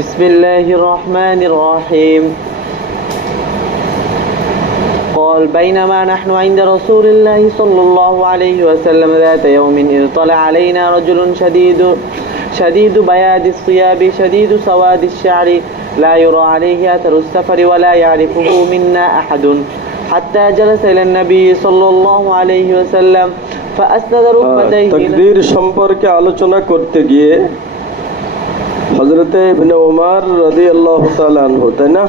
بسم الله الرحمن الرحيم. قال بينما نحن عند رسول الله صلى الله عليه وسلم ذات يوم إذ طلع علينا رجل شديد بياض الثياب شديد سواد الشعر لا يرى عليه أثر السفر ولا يعرفه منا أحد حتى جلس إلى النبي صلى الله عليه وسلم فأسند ركبتيه. তাকদীর সম্পর্কে আলোচনা করতে গিয়ে হযরতে ইবনে ওমর রাদিয়াল্লাহু তাআলা আনহু, তাই না,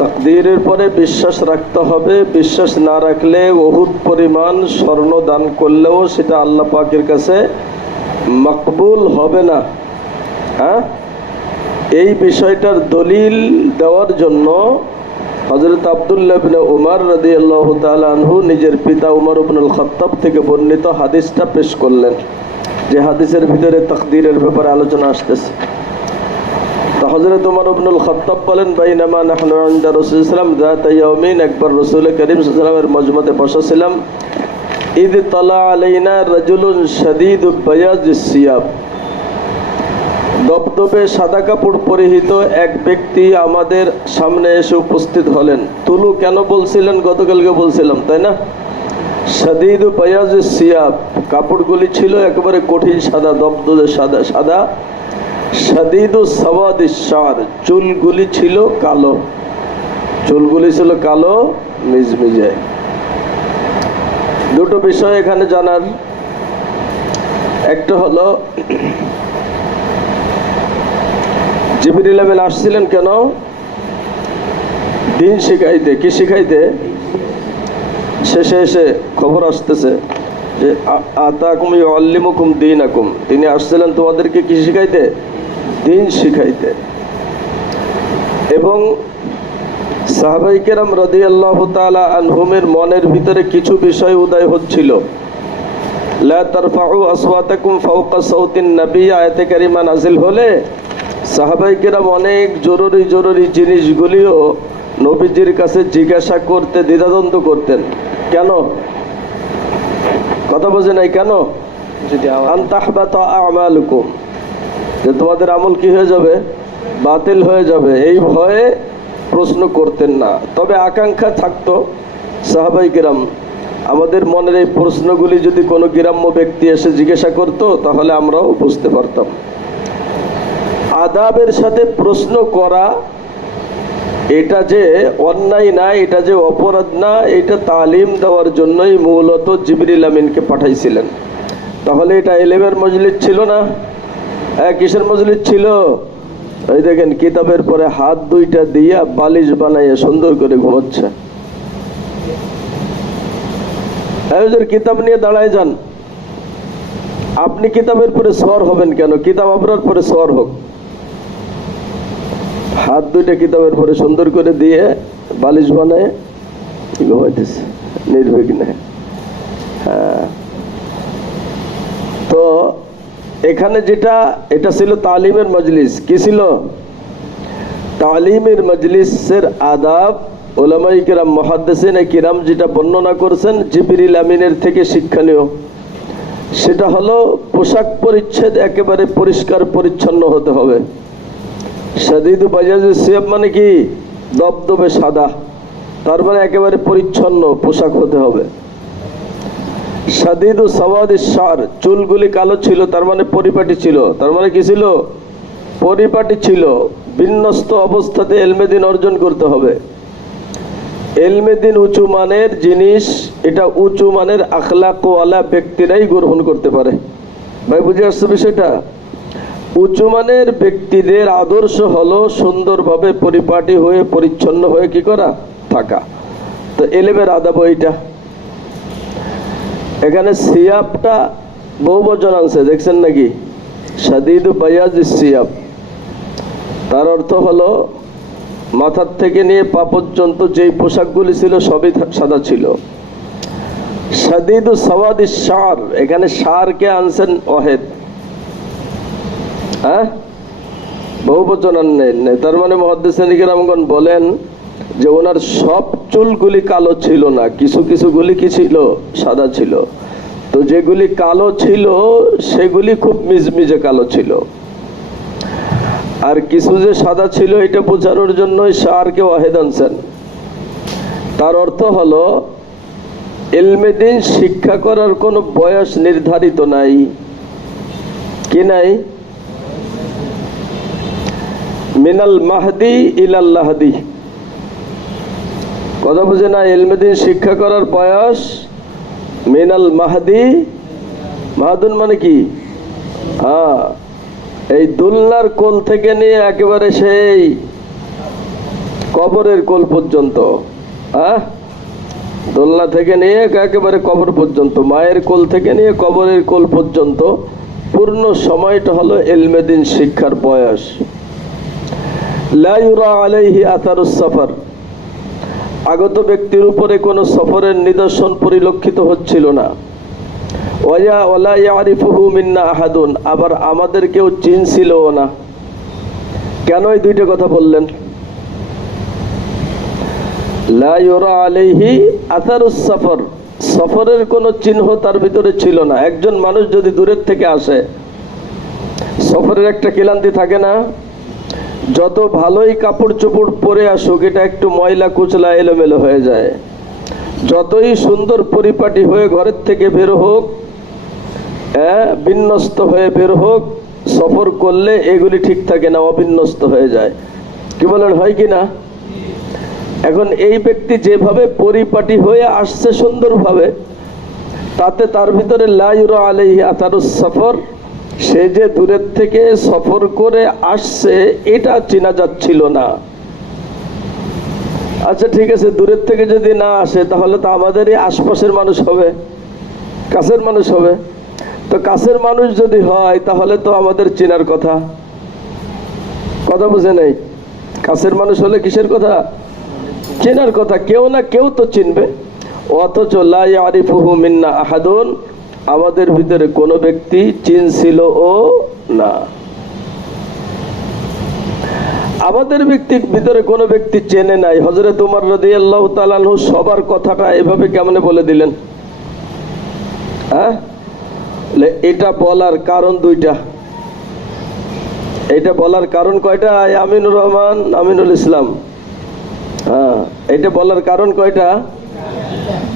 তাকদীরের পরে বিশ্বাস রাখতে হবে, বিশ্বাস না রাখলে উহুদ পরিমাণ স্বর্ণ দান করলেও সেটা আল্লাহ পাকের কাছে মকবুল হবে না। হ্যাঁ, এই বিষয়টার দলিল দেওয়ার জন্য হযরত আব্দুল্লাহ ইবনে ওমর রাদিয়াল্লাহু তাআলা আনহু নিজের পিতা ওমর ইবনুল খাত্তাব থেকে বর্ণিত হাদিসটা পেশ করলেন, যে হাদিসের ভিতরে তাকদীরের ব্যাপারে আলোচনা আসতেছে। তো হযরত ওমর ইবনুল খাত্তাব বলেন, বাইনামা নাহনু ইনদা রাসূলুল্লাহ সাল্লাল্লাহু আলাইহি ওয়াসাল্লাম যাতা ইয়াউমিন, একবার রাসূল করিম সাল্লাল্লাহু আলাইহি ওয়াসাল্লামের মজমাতে বসেছিলাম। ইদ তালা আলাইনা রাজুলুন শাদীদু বায়াজিস সিয়াব, দবদবে সাদা কাপড় পরিহিত এক ব্যক্তি আমাদের সামনে এসে উপস্থিত হলেন। তুলু কেন বলছিলেন, গতকালকে বলছিলাম, তাই না? শাদীদু বায়াজিস সিয়াব, কাপড়গুলি ছিল একেবারে কঠিন সাদা, দবদবে সাদা সাদা। শাদীদু সাওয়াদিস শার, চুলগুলি ছিল কালো, চুলগুলি ছিল কালো মিজমিজে। দুটো বিষয় এখানে জানার, একটা হলো জিবরিল আমিন আসছিলেন কেন? দিন শিখাইতে। কি শিখাইতে? শেষে এসে খবর আসতেছে যে আতাকুম ইউআল্লিমুকুম দীনাকুম, তিনি আসছিলেন তোমাদেরকে কি শিখাইতে? দিন শিখাইতে। এবং সাহাবায়ে কেরাম রাদিয়াল্লাহু তাআলা আনহুমের মনের ভিতরে কিছু বিষয় উদয় হচ্ছিল। লা তারফাউ আসওয়াতাকুম ফাওকা সাউতিন নবী আয়াতে কারিমা নাযিল হলে সাহাবায়ে কেরাম অনেক জরুরি জরুরি জিনিসগুলিও নবীজির কাছে জিজ্ঞাসা করতে দ্বিধাদ্বন্দ্ব করতেন। কেন? কথা বোঝে নাই কেন? যদি আনতাহবাতা আমালুকুম, যে তোমাদের আমল কি হয়ে যাবে? বাতিল হয়ে যাবে, এই ভয়ে প্রশ্ন করতেন না। তবে আকাঙ্ক্ষা থাকতো সাহাবায়ে কেরাম, আমাদের মনের এই প্রশ্নগুলি যদি কোনো গ্রাম্য ব্যক্তি এসে জিজ্ঞাসা করত তাহলে আমরাও বুঝতে পারতাম। আদাবের সাথে প্রশ্ন করা এটা যে অন্যায় না, এটা যে অপরাধ না, এটা তালিম দেওয়ার জন্যই মূলত জিবরিল আমিনকে পাঠাইছিলেন। তাহলে এটা ইলমের মজলিস ছিল না? কিসের মজলিস ছিল? এই দেখেন, কিতাবের পরে হাত দুইটা দিয়া বালিশ বানাইয়া সুন্দর করে ঘুমাচ্ছে। কিতাব নিয়ে দাঁড়ায় যান, আপনি কিতাবের পরে সওয়ার হবেন কেন? কিতাব আপনার পরে সওয়ার হোক। হাত দুইটা কিতাবের পরে সুন্দর করে দিয়ে বালিশ বানায় ঘুমাইতেছে নির্বিঘ্নে। হ্যাঁ, তো এখানে যেটা, এটা ছিল তালিমের মজলিস। কি ছিল? তালিমের মজলিসের আদাব উলামায়ে কিরাম মুহাদ্দিসিনে কিরাম যেটা বর্ণনা করেছেন জিবরিল আমিনের থেকে শিক্ষণীয়, সেটা হলো পোশাক পরিচ্ছদ একেবারে পরিষ্কার পরিচ্ছন্ন হতে হবে। শাদীদু বায়াজিস সিয়াব মানে কি? দবদবে সাদা, তার মানে একেবারে পরিচ্ছন্ন পোশাক হতে হবে। শাদীদু সাওয়াদিস শার, চুলগুলি কালো ছিল, তার মানে পরিপাটি ছিল। তার মানে কি ছিল? পরিপাটি ছিল। বিন্যস্ত অবস্থাতে ইলমে দ্বীন অর্জন করতে হবে। ইলমে দ্বীন উঁচু মানের জিনিস, এটা উঁচু মানের আখলাকওয়ালা ব্যক্তিরাই গ্রহণ করতে পারে। ভাই বুঝে আসছে বিষয়টা? উঁচু মানের ব্যক্তিদের আদর্শ হলো সুন্দরভাবে পরিপাটি হয়ে পরিচ্ছন্ন হয়ে কি করা? থাকা। তো ইলমের আদাব এইটা। এখানে সিয়াবটা বহুবচন আনছে, দেখছেন নাকি? শাদীদু বায়াজিস সিয়াব, তার অর্থ হলো মাথার থেকে নিয়ে পা পর্যন্ত যেই পোশাকগুলি ছিল সবই সাদা ছিল। শাদীদু সাওয়াদিস শার, এখানে শারকে আনছেন ওয়াহিদ। হ্যাঁ, বহুবচন আনেন। তার মানে মুহাদ্দিসিনে কিরামগণ বলেন যে ওনার সব চুলগুলি কালো ছিল না, কিছু কিছুগুলি কি ছিল? সাদা ছিল। তো যেগুলি কালো ছিল সেগুলি খুব মিজমিজে কালো ছিল। আর কিছু যে সাদা ছিল এটা বোঝানোর জন্যই শারকে ওয়াহিদ আনছেন। তার অর্থ হলো ইলমে দ্বীন শিক্ষা করার কোনো বয়স নির্ধারিত নাই। কি নাই? মিনাল মাহদি ইলাল লাহদি। কথা বুঝে না? ইলমে দ্বীন শিক্ষা করার বয়স মিনাল মাহদি, মাহাদুন মানে কি? হ্যাঁ, এই দুলনার কোল থেকে নিয়ে একেবারে সেই কবরের কোল পর্যন্ত। হ্যাঁ, দোলনা থেকে নিয়ে একেবারে কবর পর্যন্ত, মায়ের কোল থেকে নিয়ে কবরের কোল পর্যন্ত পূর্ণ সময়টা হলো ইলমে দ্বীন শিক্ষার বয়স। লা ইউরা আলাইহি আথারুস সফর, আগত ব্যক্তির উপরে কোনো সফরের নিদর্শন পরিলক্ষিত হচ্ছিল না। ওয়ালা ইয়ারিফুহু মিন্না আহাদুন, আবার আমাদের কেউ চিনছিলও না। কেন এই দুইটা কথা বললেন? লা ইউরা আলাইহি আথারুস সফর, সফরের কোনো চিহ্ন তার ভিতরে ছিল না। একজন মানুষ যদি দূরের থেকে আসে, সফরের একটা ক্লান্তি থাকে না? যত ভালোই কাপড় চোপড় পরে আসুক, এটা একটু ময়লা কুচলা এলোমেলো হয়ে যায়। যতই সুন্দর পরিপাটি হয়ে ঘরের থেকে বের হোক, বিন্যস্ত হয়ে বের হোক, সফর করলে এগুলি ঠিক থাকে না, অবিন্যস্ত হয়ে যায়। কি বলেন, হয় কি না? এখন এই ব্যক্তি যেভাবে পরিপাটি হয়ে আসছে সুন্দরভাবে, তাতে তার ভিতরে লা ইউরা আলাইহি আথারুস সফর, সে যে দূরের থেকে সফর করে আসছে এটা চেনা যাচ্ছিল না। আচ্ছা ঠিক আছে, দূরের থেকে যদি না আসে তাহলে তো আমাদেরই আশপাশের মানুষ হবে, কাছের মানুষ হবে। তো কাছের মানুষ যদি হয় তাহলে তো আমাদের চেনার কথা। কথা বুঝে নেই? কাছের মানুষ হলে কিসের কথা? চেনার কথা। কেউ না কেউ তো চিনবে। অথচ লা ইয়ারিফুহু মিন্না আহাদুন, আমাদের ভিতরে কোনো ব্যক্তি চিনছিল ও না। আমাদের ভিতরে কোনো ব্যক্তি চেনে নাই। হযরত ওমর রাদিয়াল্লাহু তাআলা আনহু সবার কথাটা এভাবে কেমনে বলে দিলেন? হ্যাঁ, এটা বলার কারণ দুইটা। এটা বলার কারণ কয়টা? আমিনুর রহমান, আমিনুল ইসলাম। হ্যাঁ, এটা বলার কারণ কয়টা?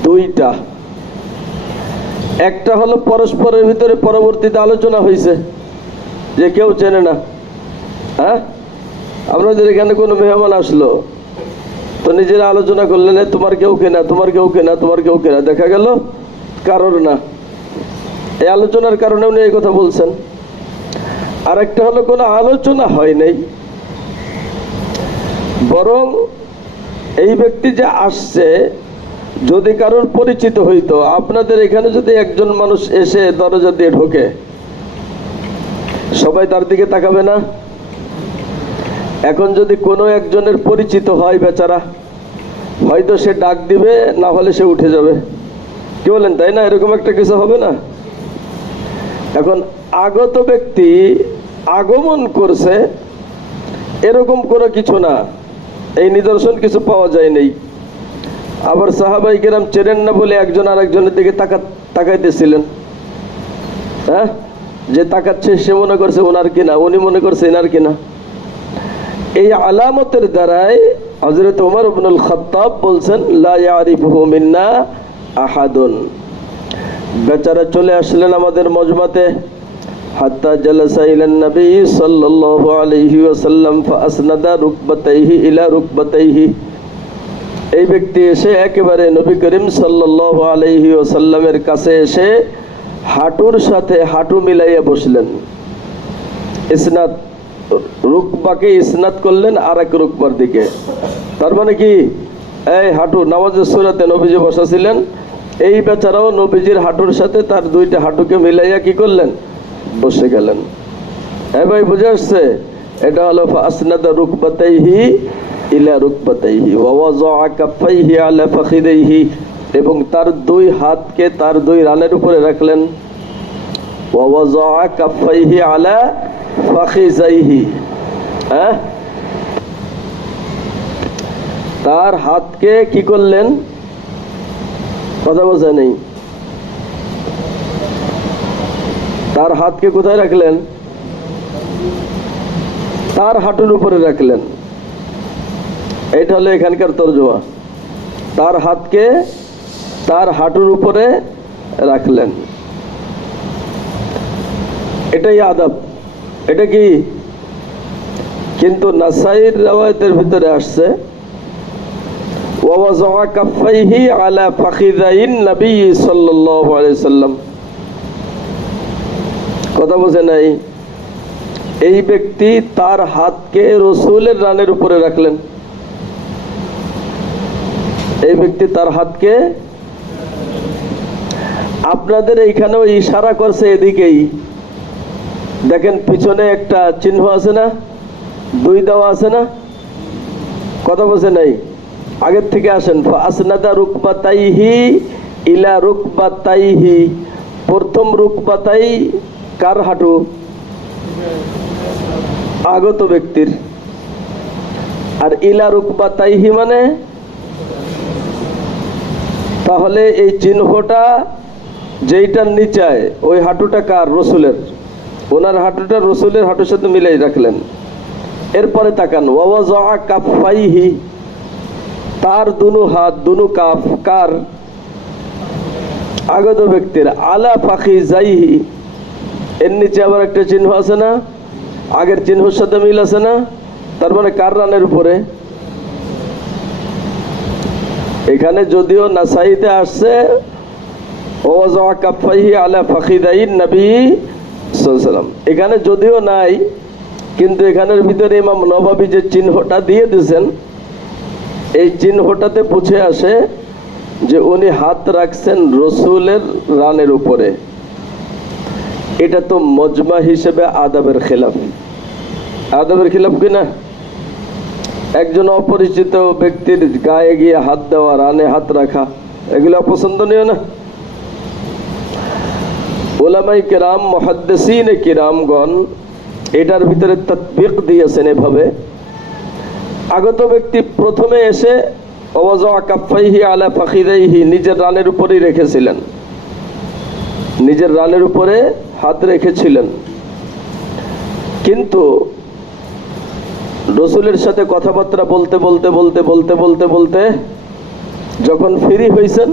দুইটা। একটা হলো পরস্পরের ভিতরে পরবর্তীতে আলোচনা হয়েছে যে কেউ চেনে না। হ্যাঁ, আপনাদের এখানে কোনো মেহমান আসলো, তো নিজেরা আলোচনা করলেন তোমার কেউ কেনা, তোমার কেউ কেনা, তোমার কেউ কেনা, দেখা গেল কারোর না। এই আলোচনার কারণে উনি এই কথা বলছেন। আর একটা হলো কোনো আলোচনা হয় নাই, বরং এই ব্যক্তি যে আসছে যদি কারোর পরিচিত হইতো, আপনাদের এখানে যদি একজন মানুষ এসে দরজা দিয়ে ঢোকে, সবাই তার দিকে তাকাবে না? এখন যদি কোনো একজনের পরিচিত হয় বেচারা, হয়তো সে ডাক দিবে, না হলে সে উঠে যাবে। কি বলেন, তাই না? এরকম একটা কিছু হবে না? এখন আগত ব্যক্তি আগমন করছে এরকম কোনো কিছু না, এই নিদর্শন কিছু পাওয়া যায় নাই। আবার সাহাবাই কেরাম চেনেন না বলে একজন আরেকজনের দিকে তাকাইতেছিলেন। হ্যাঁ, যে তাকাচ্ছে সে মনে করছে ওনার কিনা, উনি মনে করছে এনার কিনা। এই আলামতের দ্বারাই হযরত ওমর ইবনুল খাত্তাব বলছেন লা ইয়ারিফুহু মিন্না আহাদুন। বেচারা চলে আসলেন আমাদের মজমাতে, হাত্তা জালাসা ইলান নবী সাল্লাল্লাহু আলাইহি ওয়াসাল্লাম ফাসনাদা রুকবাতাইহি ইলা রুকবাতাইহি। এই ব্যক্তি এসে একেবারে নবী করিম সাল্লাল্লাহু আলাইহি ওয়াসাল্লামের কাছে এসে হাঁটুর সাথে হাঁটু মিলাইয়া বসলেন। ইসনাদ, রুকবাকে ইসনাদ করলেন আর এক রুকবার দিকে। তার মানে কি, এই হাঁটু নামাজের সূরাতে নবীজি বসাছিলেন, এই বেচারাও নবীজির হাঁটুর সাথে তার দুইটা হাঁটুকে মিলাইয়া কি করলেন? বসে গেলেন। হ্যাঁ ভাই, বুঝে আসছে? এটা হলো ফাসনাদা রুকবাতাইহি ইলা রুকবাতাইহি ওয়া ওয়াযআ কাফাইহি আলা ফাখিদাইহি, এবং তার দুই হাতকে তার দুই রানের উপরে রাখলেন। ওয়া ওয়াযআ কাফাইহি আলা ফাখিজাইহি, হ্যাঁ, তার হাতকে কি করলেন? কথা বোঝা নেই। তার হাতকে কোথায় রাখলেন? তার হাঁটুর উপরে রাখলেন। এটা হলো এখানকার তরজমা। তার হাতকে তার হাঁটুর উপরে রাখলেন, এটাই আদব। এটা কি? কিন্তু নাসাইর রাওয়ায়াতের ভিতরে আসছে ওয়াওয়াযা কাফাইহি আলা ফাখিযাইন নবী সাল্লাল্লাহু আলাইহি সাল্লাম। কথা বোঝে নাই? এই ব্যক্তি তার হাতকে রাসূলের রানের উপরে রাখলেন। এই ব্যক্তি তার হাতকে, আপনাদের এইখানেও ইশারা করছে এদিকেই। দেখেন পিছনে একটা চিহ্ন আছে না, দুই দেওয়া আছে না? কথা বোঝে নাই? আগের থেকে আসেন। আসনাদা রুকবাতাইহি ইলা রুকবাতাইহি। প্রথম রুকবাতাই কার হাঁটু? আগত ব্যক্তির। আর ইলা রুকবাতাইহি মানে, তাহলে এই চিহ্নটা যেইটার নিচায় ওই হাঁটুটা কার? রসুলের। ওনার হাঁটুটা রসুলের হাঁটুর সাথে মিলাই রাখলেন। এরপরে তাকান, ওয়াওয়াযা কাফাইহি, তার দুনো হাত দুনো কাফ কার? আগত ব্যক্তির। আলা ফাখিযাইহি, এর নিচে আবার একটা চিহ্ন আছে না, আগের চিহ্নের সাথে মিল আছে না? তার মানে কার রানের উপরে? এখানে যদিও নাসাইতে আসছে ওয়াযা কাফাইহি আলা ফাখিযাইন নবী সাল্লাল্লাহু আলাইহি সাল্লাম, এখানে যদিও নাই, কিন্তু এখানের ভিতরে ইমাম নববী যে চিহ্নটা দিয়ে দিয়েছেন, এই চিহ্নটাতে বুঝে আসে যে উনি হাত রাখছেন রসুলের রানের উপরে। এটা তো মজমা হিসেবে আদবের খেলাফ। আদবের খেলাফ কিনা? একজন অপরিচিত ব্যক্তির গায়ে গিয়ে হাত দেওয়া, রানে হাত রাখা, এগুলো অপছন্দনীয় না? উলামায়ে কেরাম, মুহাদ্দিসিনে কিরামগণ এটার ভিতরে তাতবিক দিয়েছেন এভাবে। আগত ব্যক্তি প্রথমে এসে ওয়াযা কাফাইহি আলা ফাখিযাইহি, নিজের রানের উপরেই রেখেছিলেন, নিজের রানের উপরে হাত রেখেছিলেন। কিন্তু রসুলের সাথে কথাবার্তা বলতে বলতে বলতে বলতে বলতে বলতে যখন ফ্রি হয়েছেন,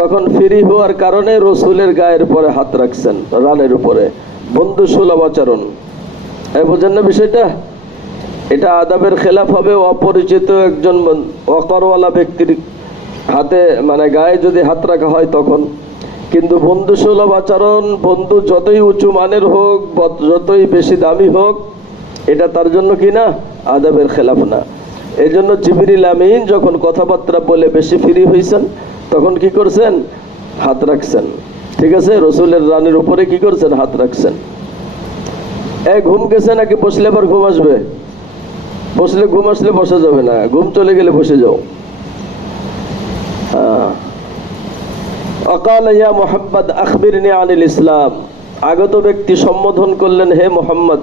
তখন ফ্রি হওয়ার কারণে রসুলের গায়ের উপরে হাত রাখছেন, রানের উপরে। বন্ধু সুলভ আচরণ, বোঝেন না বিষয়টা? এটা আদবের খেলাফ হবে। অপরিচিত একজন অকরওয়ালা ব্যক্তির হাতে মানে গায়ে যদি হাত রাখা হয় তখন। কিন্তু বন্ধু সুলভ আচরণ, বন্ধু যতই উঁচু মানের হোক, যতই বেশি দামি হোক, এটা তার জন্য কি না? আদবের খেলাফ না। এই জন্য জিবরিল আমিন যখন কথাবার্তা বলে বেশি ফ্রি হয়েছেন, তখন কি করছেন? হাত রাখছেন। ঠিক আছে? রসুলের রানের উপরে কি করছেন? হাত রাখছেন। ঘুম গেছে নাকি বসলে আবার ঘুম আসবে? বসলে ঘুম আসলে বসা যাবে না, ঘুম চলে গেলে বসে যাও। অকাল ইয়া মুহাম্মদ আখবিরনি আনিল ইসলাম। আগত ব্যক্তি সম্বোধন করলেন, হে মুহাম্মদ,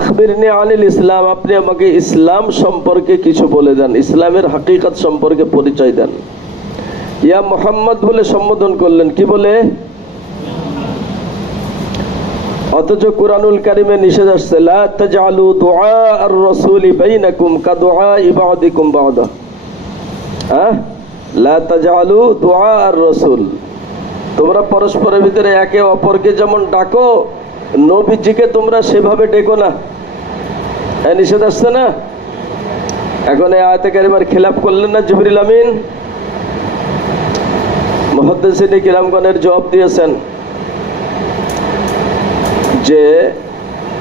আখবিরনি আনিল ইসলাম, আপনি আমাকে ইসলাম সম্পর্কে কিছু বলে দেন, ইসলামের হাকিকত সম্পর্কে পরিচয় দেন। ইয়া মুহাম্মদ বলে সম্বোধন করলেন, কি বলে? অথচ কুরআনুল কারীমে নিষেধ আসছে, লা তাজআলু দুআ আর রাসূলি বাইনাকুম কাদুআ ইবাদিকুম বাদা। লা তাজআলু দুআ আর রাসূল, তোমরা পরস্পরের ভিতরে একে অপরকে যেমন ডাকো, নবীজিকে তোমরা সেভাবে ডেকো না। নিষেধ আসছে না? এখন এই আয়াতে কারিমার খেলাফ করলেন না জিবরিল আমিন? মুহাদ্দিসিনে কিরামগণের জবাব দিয়েছেন যে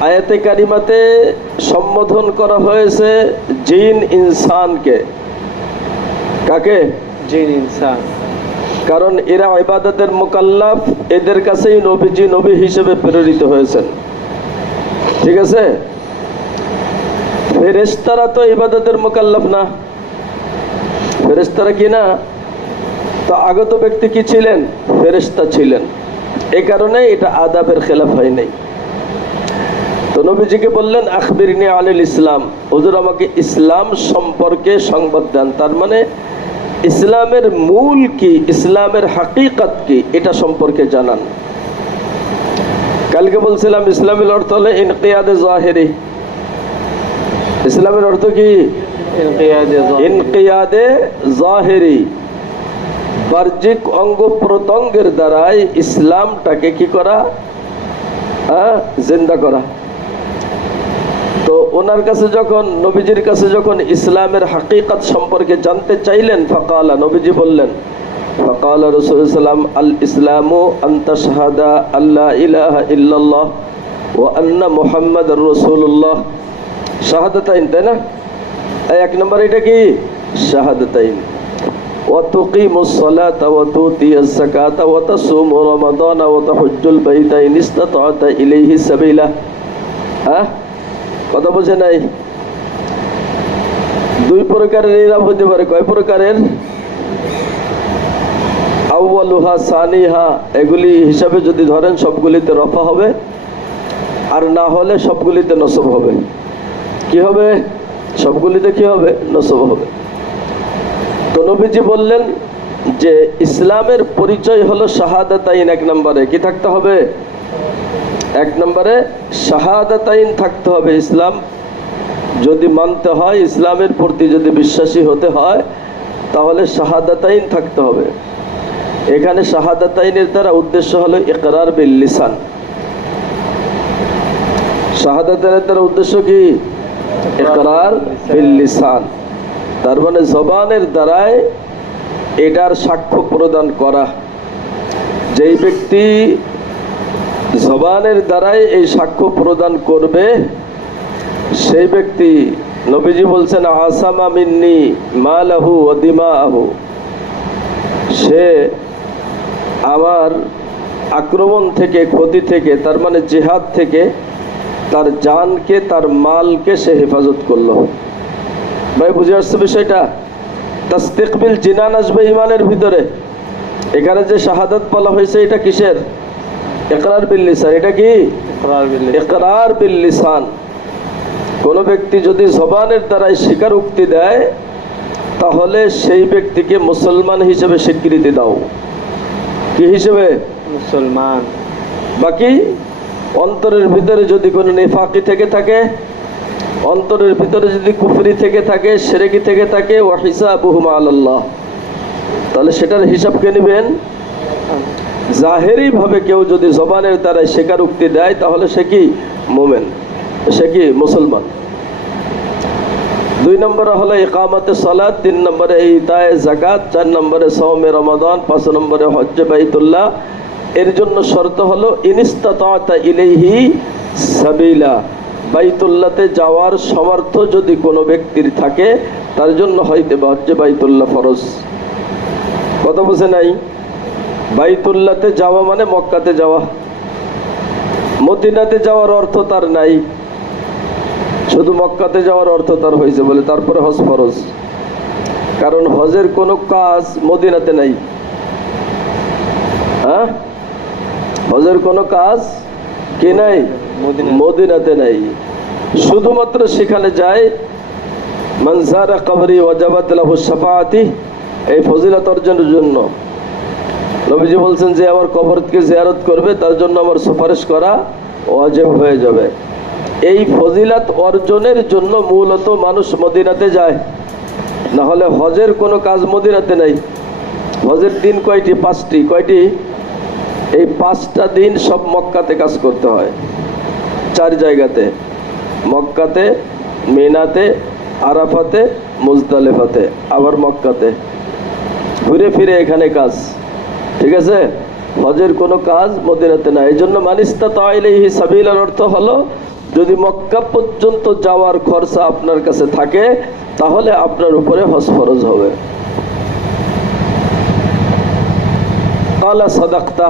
আয়াতে কারিমাতে সম্বোধন করা হয়েছে জিন ইনসানকে। কাকে? জিন ইনসান। কারণ এরা ইবাদতের মুকাল্লাফ, এদের কাছেই নবীজি নবী হিসেবে প্রেরিত হয়েছেন। ঠিক আছে? ফেরেশতারা তো ইবাদতের মুকাল্লাফ না। ফেরেশতারা কি না? তো আগত ব্যক্তি কি ছিলেন? ফেরেশতা ছিলেন। এই কারণে এটা আদাবের খেলাফ হয় নাই। তো নবীজিকে বললেন, আখবিরনি আনিল ইসলাম, হুজুর আমাকে ইসলাম সম্পর্কে সংবাদ দেন। তার মানে ইসলামের মূল কি, ইসলামের হাকিকত কি, এটা সম্পর্কে জানান। কালকে বলছিলাম ইসলামের অর্থ হলো ইনকিয়াদে জাহিরি। ইসলামের অর্থ কি? ইনকিয়াদে জাহিরি, বাহ্যিক অঙ্গ প্রত্যঙ্গের দ্বারাই ইসলামটাকে কি করা? জিন্দা করা। তো ওনার কাছে যখন, নবীজির কাছে যখন ইসলামের হাকিকত সম্পর্কে জানতে চাইলেন, ফাকালা, নবীজি বললেন, ফাকালা রাসূলুল্লাহ সাল্লাল্লাহু আলাইহি ওয়াসাল্লাম, আল ইসলামু আন তাশহাদা আল্লা ইলাহা ইল্লাল্লাহ ওয়া আন্না মুহাম্মাদার রাসূলুল্লাহ। শাহাদাতাইন, তাই না? এক নম্বর এটা কি? শাহাদাতাইন। ওয়া তুকিমুস সালাতা ওয়া তুতিয়াজ যাকাতা ওয়া তাসুমু রমাদানা ওয়া তাহুজ্জুল বাইতা ইন ইসতাতা ইলাইহি সাবিলা। কথা বোঝে নাই? দুই প্রকারের ইরাব হতে পারে। কয় প্রকারের? আউয়ালুহা, সানিহা, এগুলি হিসাবে যদি ধরেন সবগুলিতে রফা হবে, আর না হলে সবগুলিতে নসব হবে। কি হবে? সবগুলিতে কি হবে? নসব হবে। তো নবীজি বললেন যে ইসলামের পরিচয় হলো শাহাদাতাইন। এক নম্বরে কি থাকতে হবে? এক নম্বরে শাহাদাতাইন থাকতে হবে। ইসলাম যদি মানতে হয়, ইসলামের প্রতি যদি বিশ্বাসী হতে হয়, তাহলে শাহাদাতাইন থাকতে হবে। এখানে শাহাদাতাইনের দ্বারা উদ্দেশ্য হলো ইকরার বিল লিসান। শাহাদাতাইনের দ্বারা উদ্দেশ্য কি? ইকরার বিল লিসান, তার মানে জবানের দ্বারাই এটার সাক্ষ্য প্রদান করা। যেই ব্যক্তি জবানের দ্বারাই এই সাক্ষ্য প্রদান করবে, সেই ব্যক্তি, নবীজি বলছেন, আসামা মিন্নি মালাহু ওয়া দিমাহু, সে আমার আক্রমণ থেকে, ক্ষতি থেকে, তার মানে জিহাদ থেকে তার জানকে, তার মালকে সে হেফাজত করলো। ভাই বুঝে আসছে বিষয়টা? তাসদিকবিল জিনান আসবে ইমানের ভিতরে। এখানে যে শাহাদাত বলা হয়েছে, এটা কিসের? ইকরার বিল লিসান। এটা কি? ইকরার বিল লিসান। কোন ব্যক্তি যদি জবানের দ্বারাই স্বীকারোক্তি দেয়, তাহলে সেই ব্যক্তিকে মুসলমান হিসেবে স্বীকৃতি দাও। কি হিসেবে? মুসলমান। বাকি অন্তরের ভিতরে যদি কোনো নিফাকি থেকে থাকে, অন্তরের ভিতরে যদি কুফরি থেকে থাকে, শিরকি থেকে থাকে, ওয়া হিসাবুহু আলাল্লাহ, তাহলে সেটার হিসাব কে নেবেন? জাহেরি ভাবে কেউ যদি জবানের দ্বারা স্বীকারোক্তি দেয়, তাহলে সে কি? মুমিন, সে কি? মুসলমান। দুই নম্বরে হলো ইকামাতে সালাত, তিন নম্বরে ইতায়ে যাকাত, চার নম্বরে সাওমে রমাদান, পাঁচ নম্বরে হজ্জে বাইতুল্লাহ। এর জন্য শর্ত হলো ইনিস্তাতা ইলাইহি সাবিলা, বাইতুল্লাহতে যাওয়ার সামর্থ্য যদি কোনো ব্যক্তির থাকে, তার জন্য হইতে হজ্জে বাইতুল্লাহ ফরজ। কথা বুঝে নাই? বাইতুল্লাহতে যাওয়া মানে মক্কাতে যাওয়া। মদিনাতে যাওয়ার অর্থ তার নাই, শুধু মক্কাতে যাওয়ার অর্থ তার হয়েছে বলে তারপরে হজ ফরজ। কারণ হজের কোনো কাজ মদিনাতে নাই। হজের কোনো কাজ কি নাই? মদিনাতে নাই। শুধুমাত্র সেখানে যায় মান যারা কবরি ওয়াজাবাত লাহু শাফাআতি, এই ফজিলত অর্জনের জন্য। নবীজি বলছেন যে আমার কবরকে জিয়ারত করবে, তার জন্য আমার সুপারিশ করা ওয়াজিব হয়ে যাবে। এই ফজিলত অর্জনের জন্য মূলত মানুষ মদিনাতে যায়, না হলে হজের কোনো কাজ মদিনাতে নাই। হজের দিন কয়টি? 5টি। কয়টি? এই 5টা দিন সব মক্কাতে কাজ করতে হয়। 4 জায়গাতে, মক্কাতে, মিনাতে, আরাফাতে, মুজদালিফাতে, আবার মক্কাতে, ঘুরে ফিরে এখানে কাজ। ঠিক আছে? হজের কোনো কাজ মদিনাতে নাই। এই জন্য মানিস্তাতা ইলাইহি সাবিলার অর্থ হলো, যদি মক্কা পর্যন্ত যাওয়ার খরচা আপনার কাছে থাকে, তাহলে আপনার উপরে হজ ফরজ হবে। কালা সাদাকতা,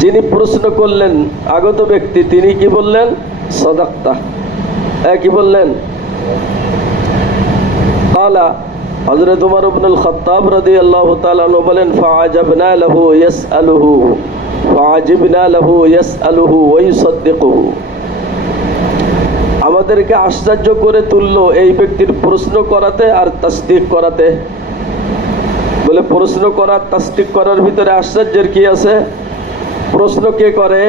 যিনি প্রশ্ন করলেন আগত ব্যক্তি, তিনি কি বললেন? সাদাকতা। কি বললেন? কালা হযরত ওমর ইবনুল খাত্তাব রাদিয়াল্লাহু তাআলা আনহু বলেন, ফাআজাবনা লাহু ইয়াসআলুহু ফাআজিবনা লাহু ইয়াসআলুহু ওয়া ইউসাদ্দিকুহু, আমাদেরকে আশ্চর্য করে তুললো এই ব্যক্তির প্রশ্ন করাতে আর তাসদিক করাতে। বলে প্রশ্ন করা, তাসদিক করার ভিতরে আশ্চর্যের কি আছে? প্রশ্ন কে করে?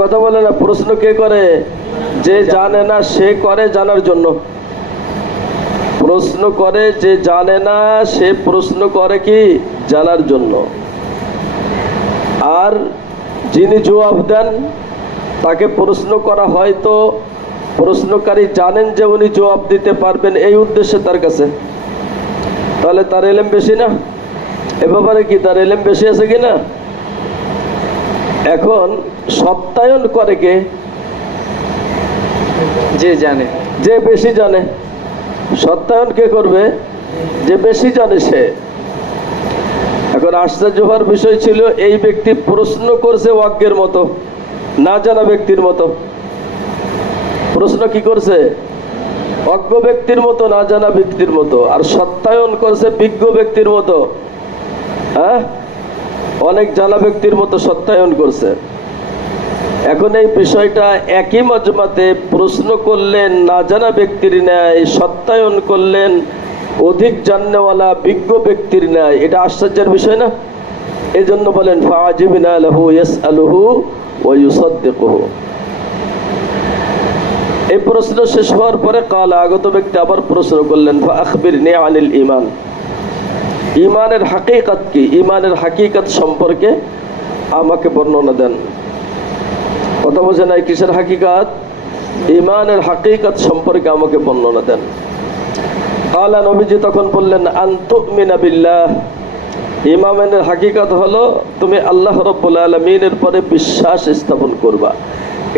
কথা বলে না, প্রশ্ন কে করে? যে জানে না সে করে জানার জন্য। প্রশ্ন করে যে জানে না সে প্রশ্ন করে কি? জানার জন্য। আর যিনি জবাব দেন তাকে প্রশ্ন করা হয় তো প্রশ্নকারী জানেন যে উনি জবাব দিতে পারবেন, এই উদ্দেশ্যে তার কাছে। তাহলে তার এলেম বেশি না? এ ব্যাপারে কি তার এলেম বেশি আছে কিনা? এখন সত্যায়ন করে কে? যে জানে, যে বেশি জানে। সত্যায়ন কে করবে? যে বেশি জানে সে। এখন আশ্চর্য হওয়ার বিষয় ছিল, এই ব্যক্তি প্রশ্ন করছে অজ্ঞের মতো, না জানা ব্যক্তির মতো। প্রশ্ন কি করছে? অজ্ঞ ব্যক্তির মতো, না জানা ব্যক্তির মতো। আর সত্যায়ন করছে বিজ্ঞ ব্যক্তির মতো, হ্যাঁ, অনেক জানা ব্যক্তির মতো সত্যায়ন করছে। এখন এই বিষয়টা একই মজমাতে প্রশ্ন করলেন না জানা ব্যক্তির ন্যায়, সত্যায়ন করলেন অধিক জাননেওয়ালা বিজ্ঞ ব্যক্তির ন্যায়। এটা আশ্চর্যের বিষয় না? এই জন্য বলেন ফাআজিবনা লাহু ইয়াসআলুহু ওয়া ইউসাদ্দিকুহু। এই প্রশ্ন শেষ হওয়ার পরে কাল আগত ব্যক্তি আবার প্রশ্ন করলেন ফাআখবিরনি আনিল ঈমান। ঈমানের হাকিকত কি? ঈমানের হাকিকত সম্পর্কে আমাকে বর্ণনা দেন। কথা বোঝে নাই? কিসের হাকিকত? ঈমানের হাকিকত সম্পর্কে আমাকে বর্ণনা দেন। আলা নবীজি তখন বললেন আন তুমিনা বিল্লাহ। ঈমানের হাকিকত হলো তুমি আল্লাহ রাব্বুল আলামিনের পরে বিশ্বাস স্থাপন করবা।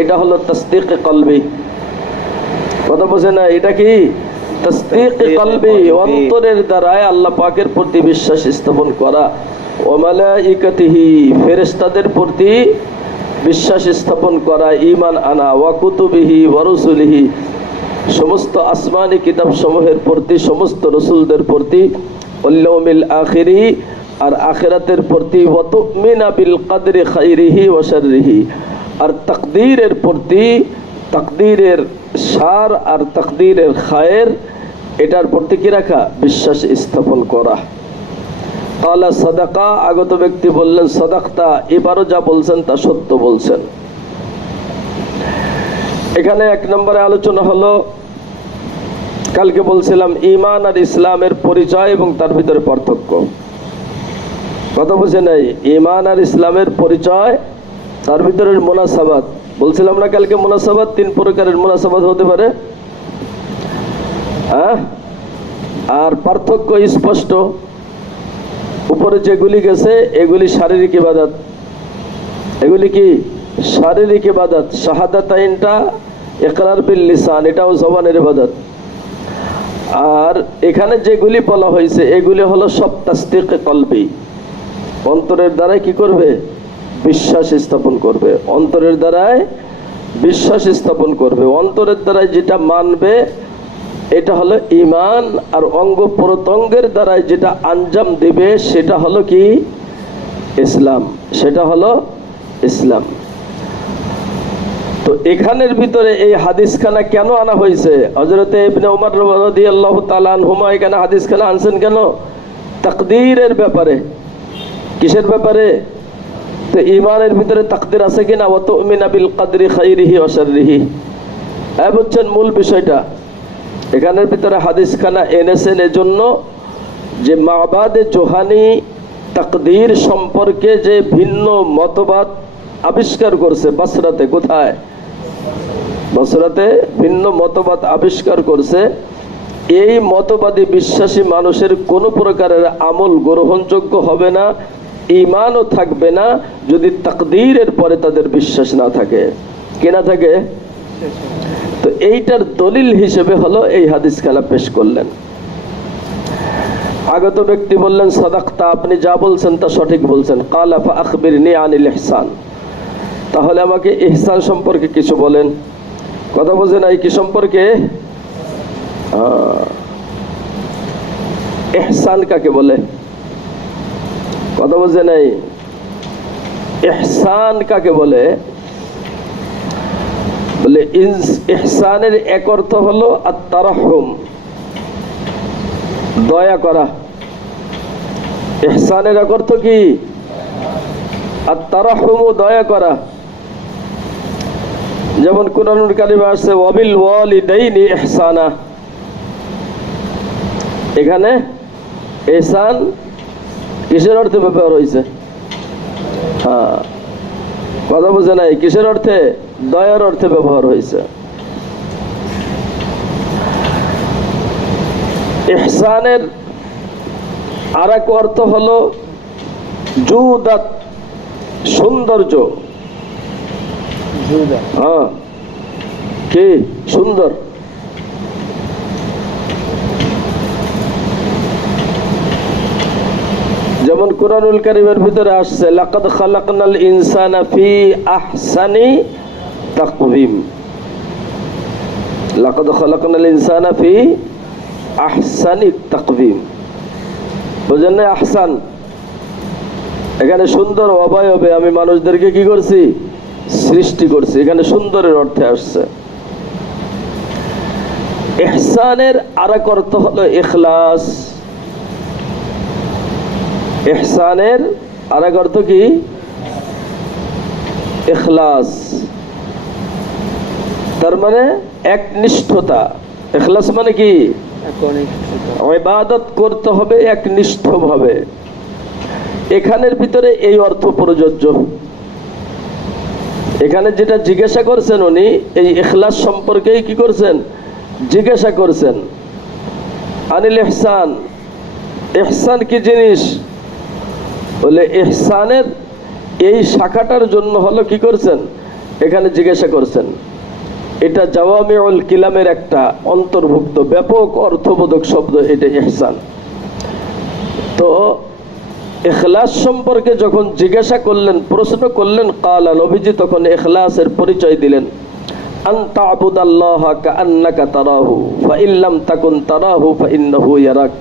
এটা হলো তাসদীকে কলবি। কথা বোঝে না? এটা কি? তাসদীকে কলবি, অন্তরের দ্বারায় আল্লাহ পাকের প্রতি বিশ্বাস স্থাপন করা। ওয়া মালাইকাতিহি, ফেরেশতাদের প্রতি বিশ্বাস স্থাপন করা, ঈমান আনা। ওয়া কুতুবিহি ওয়া রুসুলিহি, সমস্ত আসমানি কিতাব সমূহের প্রতি, সমস্ত রসুলদের প্রতি। ওয়াল ইয়াউমিল আখিরি, আর আখিরাতের প্রতি। ওয়া তুমিনা বিল কদরি খাইরিহি ওয়া শাররিহি, আর তাকদীরের প্রতি, তাকদীরের শার আর তাকদীরের খায়ের, এটার প্রতি কি রাখা? বিশ্বাস স্থাপন করা। কালা সাদাকা, আগত ব্যক্তি বললেন সাদাকতা, এবারও যা বলছেন তা সত্য বলছেন। এখানে এক নম্বরে আলোচনা হলো, কালকে বলছিলাম ঈমান আর ইসলামের পরিচয় এবং তার ভিতরে পার্থক্য। কথা বুঝে নাই? ঈমান আর ইসলামের পরিচয়, তার ভিতরে মুনাসাবাত বলছিলাম না কালকে। মুনাসাবাত তিন প্রকারের মুনাসাবাত হতে পারে, হ্যাঁ। আর পার্থক্য স্পষ্ট। উপরে যেগুলি গেছে এগুলি শারীরিক ইবাদত। এগুলি কি? শারীরিক ইবাদত। শাহাদাতাইনটা ইকরার বিল লিসান, এটাও জবানের ইবাদত। আর এখানে যেগুলি বলা হয়েছে এগুলি হলো সব তাসদীকে কলবি। অন্তরের দ্বারাই কি করবে? বিশ্বাস স্থাপন করবে। অন্তরের দ্বারাই বিশ্বাস স্থাপন করবে। অন্তরের দ্বারাই যেটা মানবে এটা হলো ঈমান। আর অঙ্গ প্রত্যঙ্গের দ্বারাই যেটা আঞ্জাম দিবে সেটা হলো কি? ইসলাম। সেটা হলো ইসলাম। তো এখানের ভিতরে এই হাদিসখানা কেন আনা হয়েছে? হযরতে ইবনে ওমর রাদিয়াল্লাহু তাআলা আনহুমা এখানে হাদিসখানা আনছেন কেন? তাকদীরের ব্যাপারে। কিসের ব্যাপারে? তো ঈমানের ভিতরে তাকদীর আছে কিনা? ওয়া তুমিনা বিল কদরি খাইরিহি ওয়া শাররিহি। এই বুঝছেন মূল বিষয়টা। এখানের ভিতরে হাদিসখানা এনেছেন এজন্য যে মাবাদে জোহানি তাকদীর সম্পর্কে যে ভিন্ন মতবাদ আবিষ্কার করছে বসরাতে। কোথায়? বসরাতে ভিন্ন মতবাদ আবিষ্কার করছে। এই মতবাদী বিশ্বাসী মানুষের কোনো প্রকারের আমল গ্রহণযোগ্য হবে না, ঈমানও থাকবে না, যদি তাকদীরের পরে তাদের বিশ্বাস না থাকে। কি না থাকে? তো এইটার দলিল হিসেবে হলো এই হাদিস খানা পেশ করলেন। আগত ব্যক্তি বললেন সাদাকতা, আপনি যা বলছেন তা সঠিক বলছেন। কালা ফাআখবিরনি আনিল ইহসান, তাহলে আমাকে ইহসান সম্পর্কে কিছু বলেন। কথা বোঝে নাই? কি সম্পর্কে? ইহসান কাকে বলে? কথা বোঝে নাই? ইহসান কাকে বলে? বলে ইহসানের এক অর্থ হলো আত-তারাহুম, দয়া করা। ইহসানের এক অর্থ কি? আর তারাহুমু দয়া করা, যেমন কুরআনুল কারিমে আছে ওয়াবিল ওয়ালিদাইনি ইহসানা। এখানে ইহসান কিসের অর্থে ব্যবহার হয়েছে? হ্যাঁ, কথা বুঝে নাই, কিসের অর্থে? দয়ার অর্থে ব্যবহার হয়েছে। ইহসানের আর এক অর্থ হলো জুদাত, সৌন্দর্য। হ্যাঁ, কি সুন্দর। যেমন কুরআনুল কারীমের ভিতরে আসছে লাকাদ খালাকনাল ইনসানা ফি আহসানি তাকওয়িম। লাকাদ খালাকনাল ইনসানা ফি আহসানি তাকওয়িম, বুঝেন না? আহসান এখানে সুন্দর অবয়বে আমি মানুষদেরকে কি করছি? সৃষ্টি করছি। এখানে সুন্দরের অর্থে আসছে। ইহসানের আরেক অর্থ হলো ইখলাস। ইহসানের আরেক অর্থ কি? ইখলাস, তার মানে একনিষ্ঠতা। ইখলাস মানে কি? ইবাদত করতে হবে একনিষ্ঠভাবে। এখানের ভিতরে এই অর্থ প্রযোজ্য। এখানে যেটা জিজ্ঞাসা করছেন উনি এই ইখলাস সম্পর্কেই কি করছেন? জিজ্ঞাসা করছেন। আনিল ইহসান, ইহসান কি জিনিস? বলে ইহসানের এই শাখাটার জন্য হলো কি করছেন? এখানে জিজ্ঞাসা করছেন। এটা জাওয়ামিউল কিলামের একটা অন্তর্ভুক্ত ব্যাপক অর্থবোধক শব্দ, এটা ইহসান। তো ইখলাস সম্পর্কে যখন জিজ্ঞাসা করলেন, প্রশ্ন করলেন, কালা, নবীজি তখন ইখলাসের পরিচয় দিলেন। আন তা'বুদাল্লাহা কাআন্নাকা তারাহু ফাইন লাম তাকুন তারাহু ফাইন্নাহু ইয়ারাক।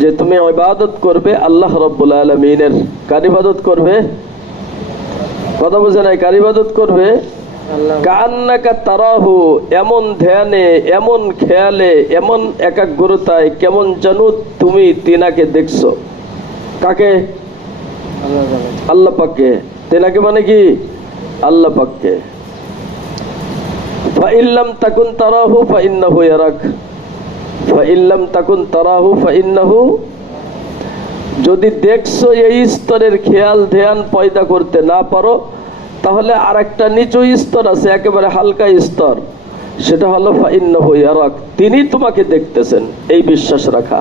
যে তুমি ইবাদত করবে আল্লাহ রাব্বুল আলামিনের। কার ইবাদত করবে? কথা বুঝে নাই? কার ইবাদত করবে? কাআন্নাকা তারাহু, এমন ধ্যানে, এমন খেয়ালে, এমন একাগ্রতায়, কেমন যেন তুমি তিনাকে দেখছো। কাকে? আল্লাহ পাককে। তিনাকে মানে কি? আল্লাহ পাককে। ফাইন লাম তাকুন তারাহু ফাইন্নাহু ইয়ারাক। ফাইন লাম তাকুন তারাহু ফাইন্নাহু, যদি দেখছো এই স্তরের খেয়াল ধ্যান পয়দা করতে না পারো, তাহলে আরেকটা নিচু স্তর আছে, একেবারে হালকা স্তর, সেটা হলো ফাইন্নাহু ইয়ারাক, তিনি তোমাকে দেখতেছেন। এই বিশ্বাস রাখা,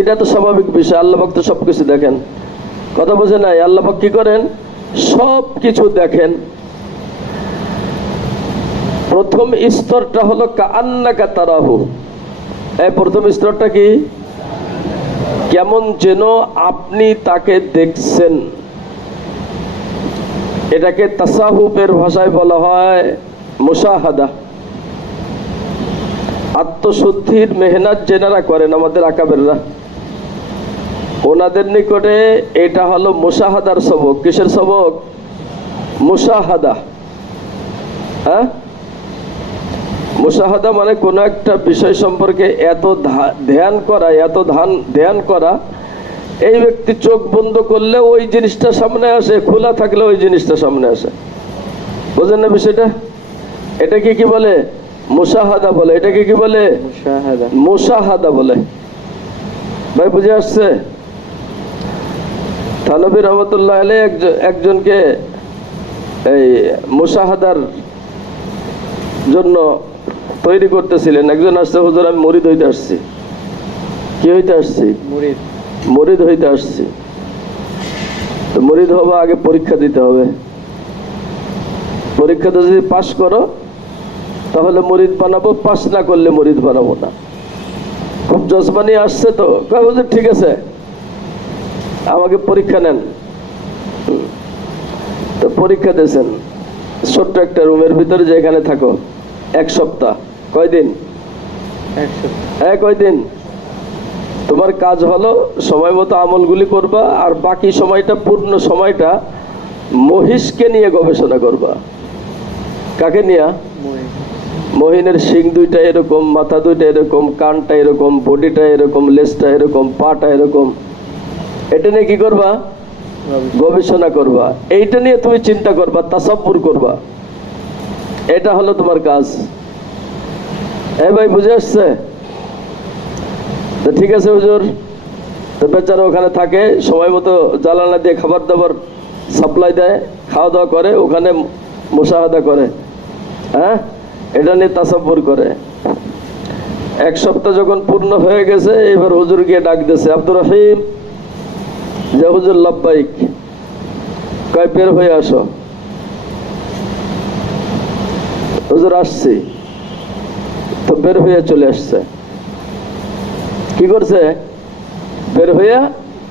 এটা তো স্বাভাবিক বিষয়। আল্লাহ পাক তো সবকিছু দেখেন। কথা বোঝে নাই? আল্লাহ পাক কি করেন? সব কিছু দেখেন। প্রথম স্তরটা হলো কাআন্নাকা তারাহু। এই প্রথম স্তরটা কি? কেমন যেন আপনি তাকে দেখছেন। এটাকে তাসাহুফের ভাষায় বলা হয় মুশাহাদা। আত্মশুদ্ধির মেহনত যেনারা করেন আমাদের আকাবেররা, ওনাদের নিকটে এটা হলো মুশাহাদার সবক। কিসের সবক? মুশাহাদা। হ্যাঁ, মুশাহাদা মানে কোন একটা বিষয় সম্পর্কে এত ধ্যান করা, এত ধ্যান করা, এই ব্যক্তি চোখ বন্ধ করলে ওই জিনিসটা সামনে আসে, খোলা থাকলে ওই জিনিসটা সামনে আসে। বুঝেন না বিষয়টা? এটাকে কি বলে? মুশাহাদা বলে। এটাকে কি বলে? মুশাহাদা বলে। ভাই বুঝে আসছে? থানভী রহমতুল্লাহ আলাইহি একজনকে এই মুশাহাদার জন্য তৈরি করতেছিলেন। একজন আসছে, হুজুর আমি মুরিদ হইতে আসছি। কি হইতে আসছি? মুরিদ হইতে আসছি। তো মুরিদ হবো, আগে পরীক্ষা দিতে হবে। পরীক্ষাতে যদি পাশ করো তাহলে মুরিদ বানাবো, পাশ না করলে মুরিদ বানাবো না। খুব জজমানি আসছে তো, হুজুর ঠিক আছে আমাকে পরীক্ষা নেন। তো পরীক্ষা দিয়েছেন ছোট্ট একটা রুমের ভিতরে, যেখানে থাকো 1 সপ্তাহ। কয়দিন? 1 সপ্তাহ। কয়দিন? তোমার কাজ হলো সময় মতো আমলগুলি করবা, আর বাকি সময়টা, পূর্ণ সময়টা মহিষকে নিয়ে গবেষণা করবা। কাকে নিয়ে? মহিনের শিং দুইটা এরকম, মাথা দুইটা এরকম, কানটা এরকম, বডিটা এরকম, লেজটা এরকম, পাটা এরকম, এটা নিয়ে কি করবা? গবেষণা করবা, এইটা নিয়ে তুমি চিন্তা করবা, তাসাব্বুর করবা, এটা হলো তোমার কাজ। ভাই বুঝে আসছে? তো ঠিক আছে হুজুর, তো বেচারা ওখানে থাকে, সময় মতো জ্বালানা দিয়ে খাবার দাবার সাপ্লাই দেয়, খাওয়া দাওয়া করে, ওখানে মুশাহাদা করে, হ্যাঁ, এটা নিয়ে তাসাব্বুর করে। এক সপ্তাহ যখন পূর্ণ হয়ে গেছে, এবার হুজুর গিয়ে ডাক দিয়েছে, আব্দুর রহিম, যে হুজুর লাব্বাইক, কয় বের হয়ে আসো। হুজুর আসছি, তো বের হয়ে চলে আসছে। কি করছে? বের হইয়া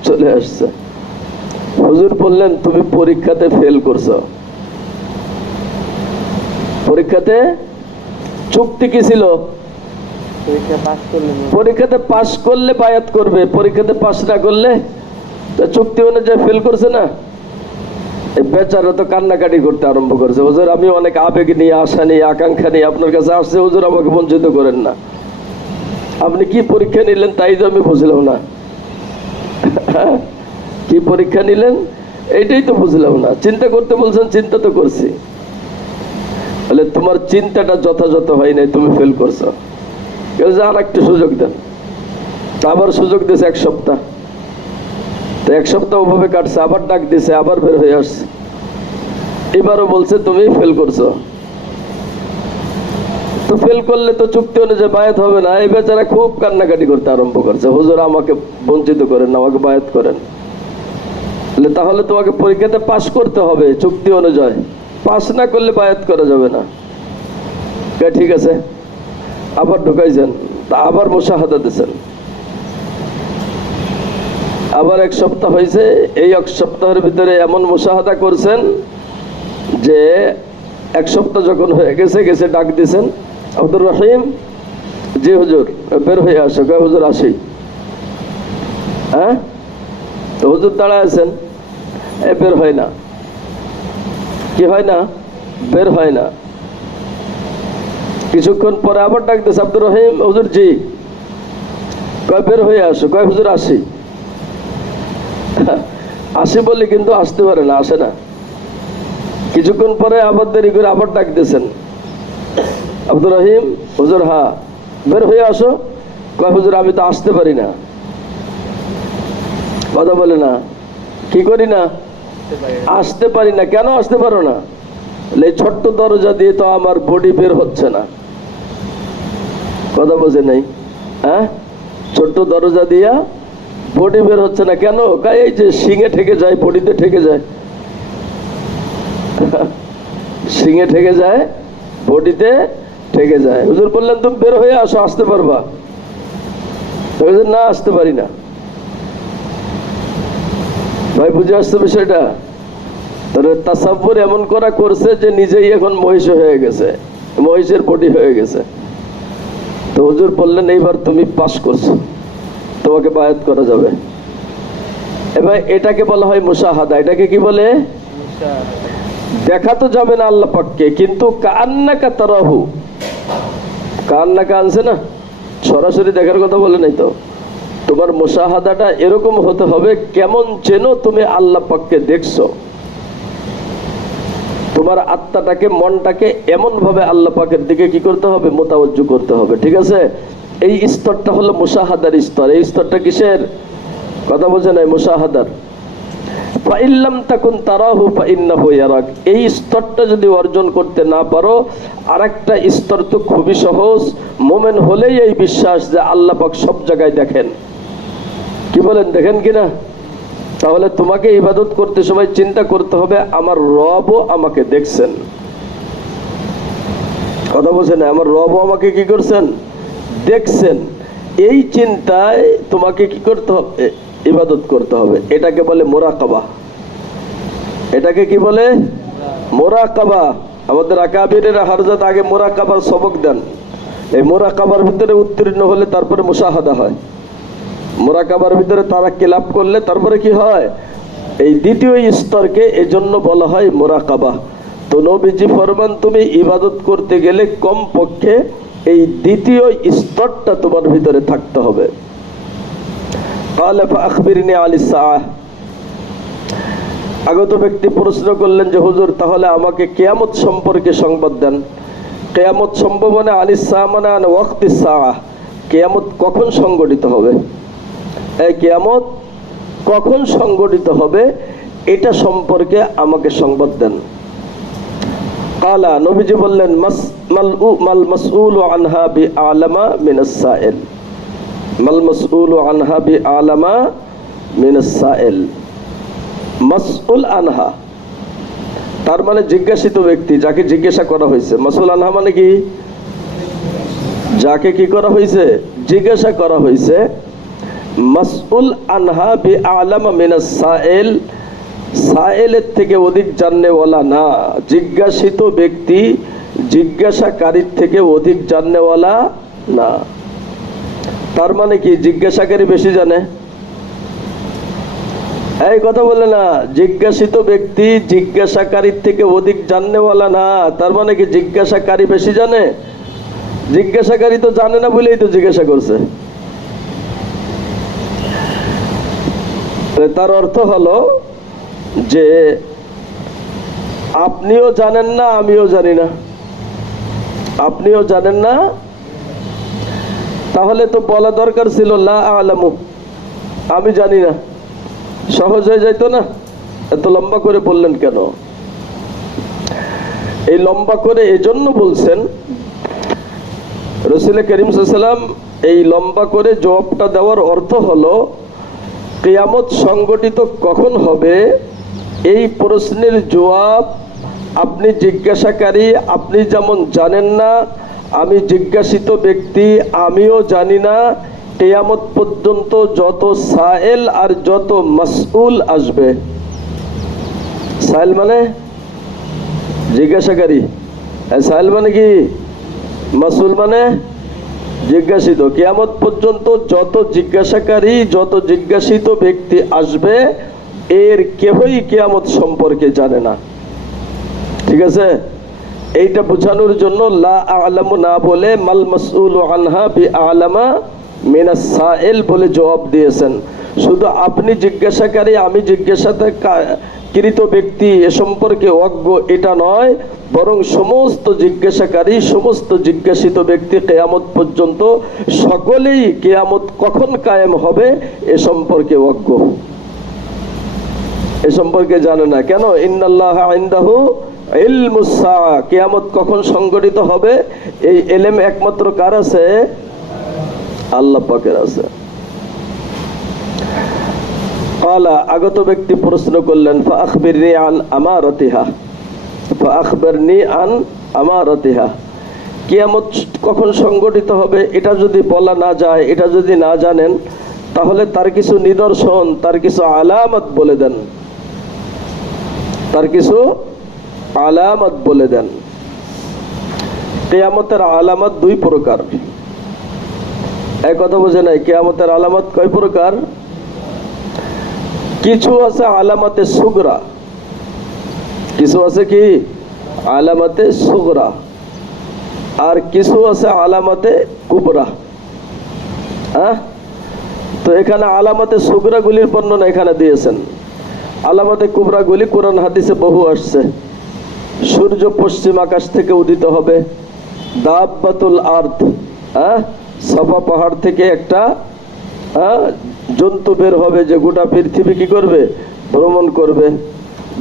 চলে আসছে। হুজুর বললেন, তুমি পরীক্ষাতে ফেল করছো। পরীক্ষাতে চুক্তি কি ছিল? পরীক্ষাতে পাশ করলে বায়াত করবে, পরীক্ষাতে পাশ না করলে চুক্তি অনুযায়ী ফেল করছে না। বেচারা তো কান্নাকাটি করতে আরম্ভ করছে, হুজুর আমি অনেক আবেগ নিয়ে, আশা নিয়ে, আকাঙ্ক্ষা নিয়ে আপনার কাছে আসছে, হুজুর আমাকে বঞ্চিত করেন না। আপনি কি পরীক্ষা নিলেন তাই তো আমি বুঝলাম না। কি পরীক্ষা নিলেন এইটাই তো বুঝলাম না। চিন্তা করতে বলছেন, চিন্তা তো করছি, বলে তোমার চিন্তাটা যথাযথ হয় নাই, তুমি ফেল করছো। আর একটা সুযোগ দেন। আবার সুযোগ দিয়েছে এক সপ্তাহ। তো এক সপ্তাহ ওভাবে কাটছে, আবার ডাক দিছে, আবার বের হয়ে আসছে। এবারও বলছে তুমি ফেল করছো। তো ফেল করলে তো চুক্তি অনুযায়ী বায়াত হবে না। এই বেচারা খুব কান্নাকাটি করতে আরম্ভ করছে, হুজুর আমাকে বঞ্চিত করেন, আমাকে বায়াত করেন। তাহলে তোমাকে পরীক্ষাতে পাশ করতে হবে চুক্তি অনুযায়ী, পাশ না করলে বায়াত করা যাবে না। ঠিক আছে, আবার ঢুকাইছেন, তা আবার মুশাহাদা দিয়েছেন। আবার এক সপ্তাহ হয়েছে, এই এক সপ্তাহের ভিতরে এমন মুশাহাদা করছেন যে এক সপ্তাহ যখন হয়ে গেছে, গেছে ডাক দিয়েছেন, আব্দুর রহিম, জি হুজুর বের হয়ে আসো। হুজুর আসি। হ্যাঁ, তো হুজুর দাঁড়ায় আছেন, বের হয় না। কি হয় না? বের হয় না। কিছুক্ষণ পরে আবার ডাক দিয়েছে, আব্দুর রহিম, হুজুর জি। কয় বের হয়ে আসো। কয় হুজুর আসি। আসি বলি কিন্তু আসতে পারে না, আসে না। কিছুক্ষণ পরে আবার দেরি করে আবার ডাক দিয়েছেন, আব্দুর রহিম, হুজুর হ্যাঁ, বের হয়ে আসো। কয় হুজুর আমি তো আসতে পারি না। কথা বলে না, কি করি না? আসতে পারি না। কেন আসতে পারো না? এই ছোট্ট দরজা দিয়ে তো আমার বডি বের হচ্ছে না। কথা বোঝে নাই? হ্যাঁ, ছোট্ট দরজা দিয়া বডি বের হচ্ছে না কেন? এই যে শিঙে ঠেকে যায়, বডিতে ঠেকে যায়। শিঙে ঠেকে যায়, বডিতে ঠেকে যায়। হুজুর বললেন তুমি বের হয়ে আসো, আসতে পারবা। না, আসতে পারি না। ভাই বুঝে আসছে বিষয়টা? তাহলে তাসাব্বুর এমন করা করছে যে নিজেই এখন মহিষ হয়ে গেছে, মহিষের বডি হয়ে গেছে। তো হুজুর বললেন এইবার তুমি পাস করছো, তোমাকে বায়াত করা যাবে। এবার এটাকে বলা হয় মুশাহাদা। এটাকে কি বলে? দেখা তো যাবে না আল্লাহ পাককে, কিন্তু কান্নাকা তারাহু, কান্নাকা আনছে না, সরাসরি দেখার কথা বলে নাই তো। তোমার মুশাহাদাটা এরকম হতে হবে কেমন যেন তুমি আল্লাহ পাককে দেখছো। তোমার আত্মাটাকে, মনটাকে এমন ভাবে আল্লাহ পাকের দিকে কি করতে হবে? মোতাওয়াজ্জু করতে হবে। ঠিক আছে, এই স্তরটা হলো মুশাহাদার স্তর। এই স্তরটা কিসের? কথা বলছে না, মুশাহাদার। ফাইল্লাম তাকুন তারাহু ফাইন্নাহু ইয়ারাক। এই স্তরটা যদি অর্জন করতে না পারো, আরেকটা স্তর তো খুবই সহজ। মুমিন হলেই এই বিশ্বাস যে আল্লাহ পাক সব জায়গায় দেখেন। কি বলেন, দেখেন কিনা? তাহলে তোমাকে ইবাদত করতে সময় চিন্তা করতে হবে আমার রবও আমাকে দেখছেন। কথা বলছেন, আমার রবও আমাকে কি করছেন? দেখছেন। এই চিন্তায় তোমাকে কি করতে হবে? ইবাদত করতে হবে। এটাকে বলে মুরাকাবা। এটাকে কি বলে? মুরাকাবা। আমাদের আকাবিরেরা হারজাত আগে মুরাকাবার সবক দেন। এই মুরাকাবার ভিতরে উত্তীর্ণ হলে তারপরে মুশাহাদা হয়। মুরাকাবার ভিতরে তারাক্কি লাভ করলে তারপরে কি হয়? এই দ্বিতীয় স্তরকে এজন্য বলা হয় মুরাকাবা। তো নবীজি ফরমান, তুমি ইবাদত করতে গেলে কম পক্ষে এই দ্বিতীয় স্তরটা তোমার ভিতরে থাকতে হবে। قال فأخبرني عن الساعة। আগত ব্যক্তি প্রশ্ন করলেন যে হুজুর, তাহলে আমাকে কিয়ামত সম্পর্কে সংবাদ দেন। কিয়ামত সম্ভাবনা আনিসামানা ওয়াক্তিস সাআহ, কিয়ামত কখন সংগঠিত হবে, এই কিয়ামত কখন সংগঠিত হবে এটা সম্পর্কে আমাকে সংবাদ দেন। কালা, নবীজি বললেন, মাল মাসউলু আনহা বিআলামা মিনাস সাইল, মাল মাসউলু আনহা বিআলামা মিনাস সাইল। মাসউল আনহা তার মানে জিজ্ঞাসিত ব্যক্তি, যাকে জিজ্ঞাসা করা হয়েছে। মাসউল আনহা মানে কি? যাকে কি করা হয়েছে? জিজ্ঞাসা করা হয়েছে। মাসউল আনহা বিআলামা মিনাস সাইল, সাইলের থেকে অধিক জাননেওয়ালা না। জিজ্ঞাসিত ব্যক্তি জিজ্ঞাসাকারীর থেকে অধিক জাননেওয়ালা না। তার মানে কি? জিজ্ঞাসাকারী বেশি জানে? এই কথা বলে না, জিজ্ঞাসিত ব্যক্তি জিজ্ঞাসাকারীর থেকে অধিক জাননেওয়ালা না। তার মানে কি? জিজ্ঞাসাকারী বেশি জানে? জিজ্ঞাসাকারী তো জানে না বলেই তো জিজ্ঞাসা করছে। তার অর্থ হলো যে আপনিও জানেন না, আমিও জানি না। আপনিও জানেন না, তাহলে তো বলা দরকার ছিল লা আ'লামু, আমি জানি না। সহজ হয়ে যাইতো না? এত লম্বা করে বললেন কেন? এই লম্বা করে এজন্য বলছেন, রাসূল করিম সাল্লাল্লাহু আলাইহি ওয়াসাল্লাম এই লম্বা করে জবাবটা দেওয়ার অর্থ হলো কিয়ামত সংগঠিত কখন হবে এই প্রশ্নের জবাব আপনি জিজ্ঞাসাকারী, আপনি যেমন জানেন না, আমি জিজ্ঞাসিত ব্যক্তি, আমিও জানি না। কিয়ামত পর্যন্ত যত সাইল আর যত মাসউল আসবে, সাইল মানে জিজ্ঞাসাকারী, সাইল মানে কি? মাসউল মানে জিজ্ঞাসিত। কিয়ামত পর্যন্ত যত জিজ্ঞাসাকারী, যত জিজ্ঞাসিত ব্যক্তি আসবে, এর কেউই কিয়ামত সম্পর্কে জানে না। ঠিক আছে? এইটা বোঝানোর জন্য লা আ'লামু না বলে মাল মাসউলু আনহা বিআলামা মিনাস সাইল বলে জবাব দিয়েছেন। শুধু আপনি জিজ্ঞাসাকারী, আমি জিজ্ঞাসাকৃত ব্যক্তি এ সম্পর্কে অজ্ঞ এটা নয়, বরং সমস্ত জিজ্ঞাসাকারী, সমস্ত জিজ্ঞাসিত ব্যক্তি কিয়ামত পর্যন্ত সকলেই কিয়ামত কখন কায়েম হবে এ সম্পর্কে অজ্ঞ, এ সম্পর্কে জানে না। কেন? ইন্নাল্লাহা ইনদাহু ইলমুস সাআ, কিয়ামত কখন সংগঠিত হবে এই ইলম একমাত্র কার আছে? আল্লাহ পাকের আছে। ক্বালা, আগত ব্যক্তি প্রশ্ন করলেন, ফাআখবিরনি আন আমারাতিহা, ফাআখবিরনি আন আমারাতিহা, কিয়ামত কখন সংগঠিত হবে এটা যদি বলা না যায়, এটা যদি না জানেন, তাহলে তার কিছু নিদর্শন, তার কিছু আলামত বলে দেন, তার কিছু আলামত বলে দেন। কিয়ামতের আলামত দুই প্রকার। এক কথা বোঝে নাই? কিয়ামতের আলামত কয় প্রকার? কিছু আছে আলামতে সুগরা, কিছু আছে কি আলামতে সুগরা, আর কিছু আছে আলামতে কুবরা। হ্যাঁ, তো এখানে আলামতে সুগরা গুলির বর্ণনা এখানে দিয়েছেন। আলামতে কুবরা গুলি কোরআন হাদিসে বহু আসছে। সূর্য পশ্চিম আকাশ থেকে উদিত হবে, দাব্বাতুল আরদ, সাফা পাহাড় থেকে একটা জন্তু বের হবে যে গোটা পৃথিবী কি করবে? ভ্রমণ করবে।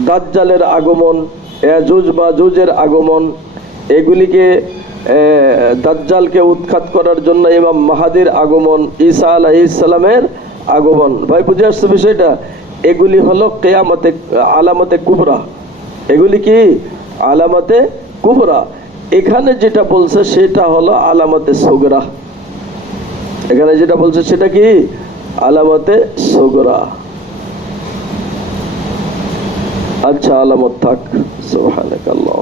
দাজ্জালের আগমন, ইয়াজুজ মাজুজের আগমন, এগুলিকে দাজ্জালকে উৎখাত করার জন্য ইমাম মাহাদির আগমন, ঈসা আলাইহিস সালামের আগমন। ভাই বুঝে আসছে বিষয়টা? এগুলি হলো কিয়ামতে আলামতে কুবরা। এগুলি কি? আলামতে কুবরা। এখানে যেটা বলছে সেটা হলো আলামতে সুগরা। এখানে যেটা বলছে সেটা কি? আলামতে সুগরা। আচ্ছা, আলামত থাক। সুবহানাকাল্লাহ।